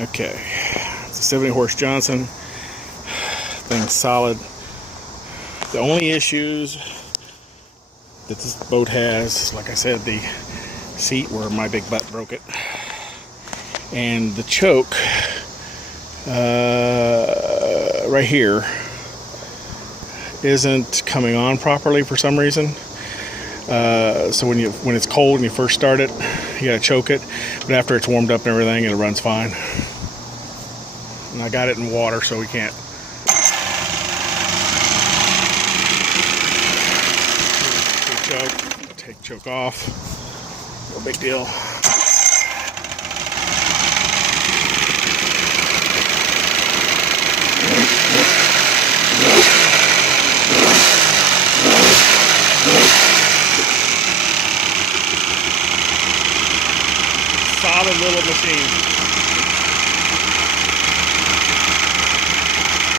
Okay, it's a 70 horse Johnson. Thing's solid. The only issues that this boat has, like I said, the seat where my big butt broke it, and the choke right here isn't coming on properly for some reason. So when it's cold and you first start it, you gotta choke it, but after it's warmed up and everything, it runs fine. And I got it in water, so we can't. Take choke off. No big deal.